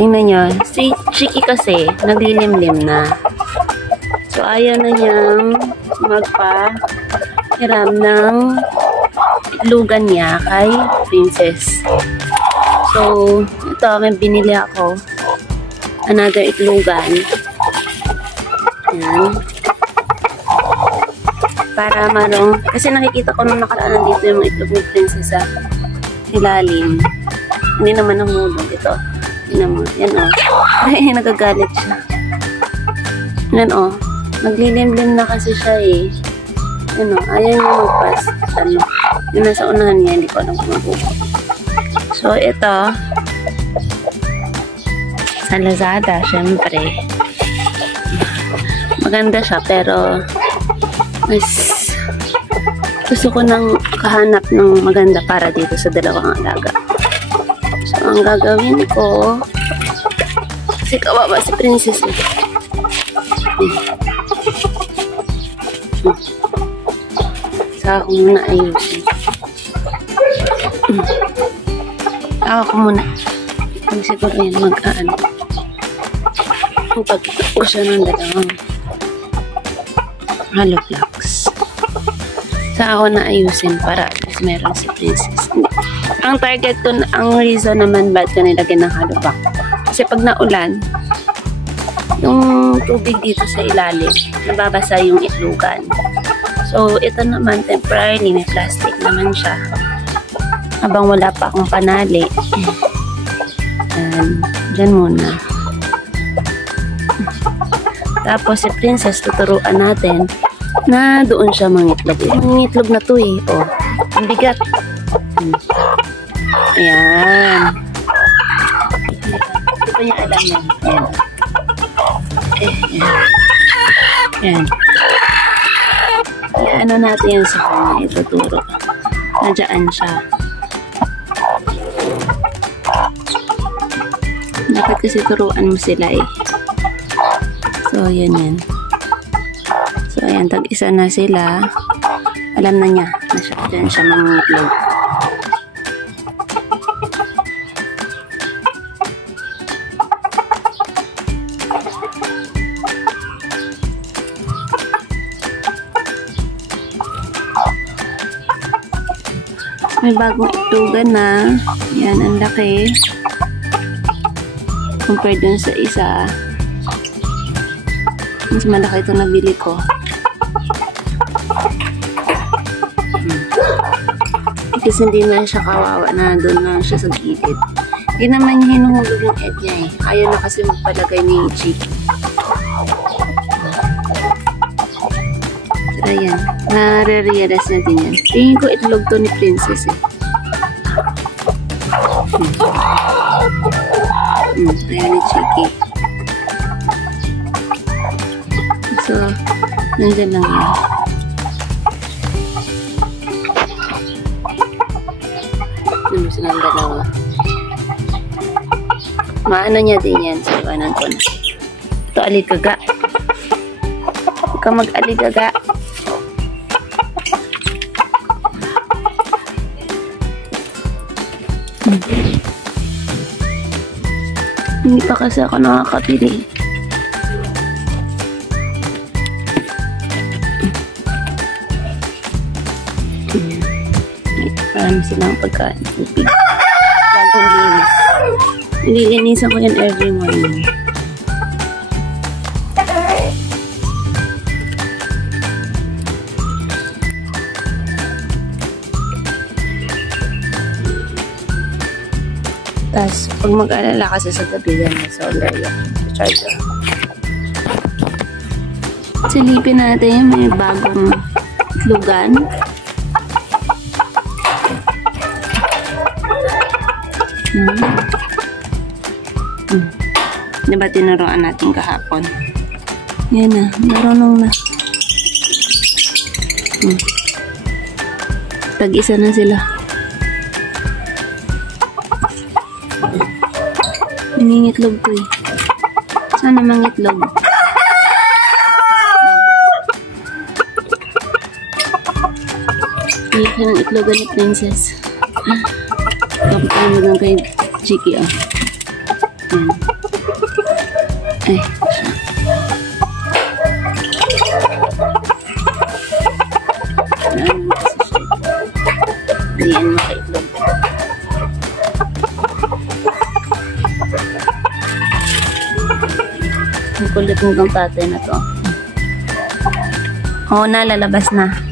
Tingnan nyo. Si Chiki kasi, naglilimlim na. So, ayaw na niyang magpa-hiram ng itlogan niya kay Princess. So, ito, may binili ako. Another itlogan. Ayan. Para marong, kasi nakikita ko nung nakaraan nandito yung itlog ni Princess sa ilalim. Hindi naman nahulog ito. Yan o. Ay, nagagalit siya. Yan o. Naglilimlim na kasi siya eh. Yan o. Ayaw niya magpas. Ano. Yung nasa unahan niya, hindi ko alam kung mabuko. So, ito. Sa Lazada, syempre. Maganda siya, pero mas gusto ko nang kahanap ng maganda para dito sa dalawang alaga. So, ang gagawin ko, kasi kawawa si Princess. Saka ko muna ayusin. Saka ko muna. Kung siguro yan mag-ano. Pagkita ko siya ng dalawang hollow blocks. Saka ako na ayusin para at least meron si Princess. Ang target ko, ang reason naman ba't ko nilagyan ng hollow block. Kasi pag naulan, yung tubig dito sa ilalim, nababasa yung itlogan. So, ito naman temporarily, may plastic naman siya. Habang wala pa akong panali. Dyan muna. Tapos si Princess, tuturuan natin na doon siya mangitlog. Yung itlog na to eh. Oh, ang bigat. Ayan. Hindi pa niya alam yan. Ayan. Ayan. Ayan. Ano natin yan sa kanya. Ituturo. Nadyan siya. Dapat kasi turuan mo sila eh. So, yan. So, ayan. Tag-isa na sila. Alam na niya na siya. Diyan siya mangitlog. May bagong itlogan na. Yan, ang laki. Compared dun sa isa. Mas malaki ito nabili ko. Kasi hindi na siya kawawa na doon na siya sa gilid. Hindi naman niya hinuhulog yung egg niya eh. Ayaw na kasi magpalagay ni Chiki. Pero yan. Nare-realize na din yan. Tingin ko itlog to ni Princess eh. Ayaw ni Chiki. So, nandyan lang yan. Ano silang dalawa? Maano niya din yan. So, anan ko na. Ito, aligaga. Huwag ka mag-aligaga. Hindi pa kasi ako nakakapili. Marami silang pagkain. Tubig. Bagong linis. Nililinisan ko yan every morning. Tapos, pag mag-alala kasi sa gabi yan, solar yan. Charger. Silipin natin yung may bagong itlogan. Diba tinuruan natin kahapon? Yan na, marunong na. Tag-isa na sila. Nangingitlog ko eh. Sana mangitlog. Hindi ka ng itlogan ni Princess. Kapag mo lang kay Chiki ah. Yan. Ay. Hindi yan makaitlog. Ang kulit ng tatay na to. Oo na, lalabas na.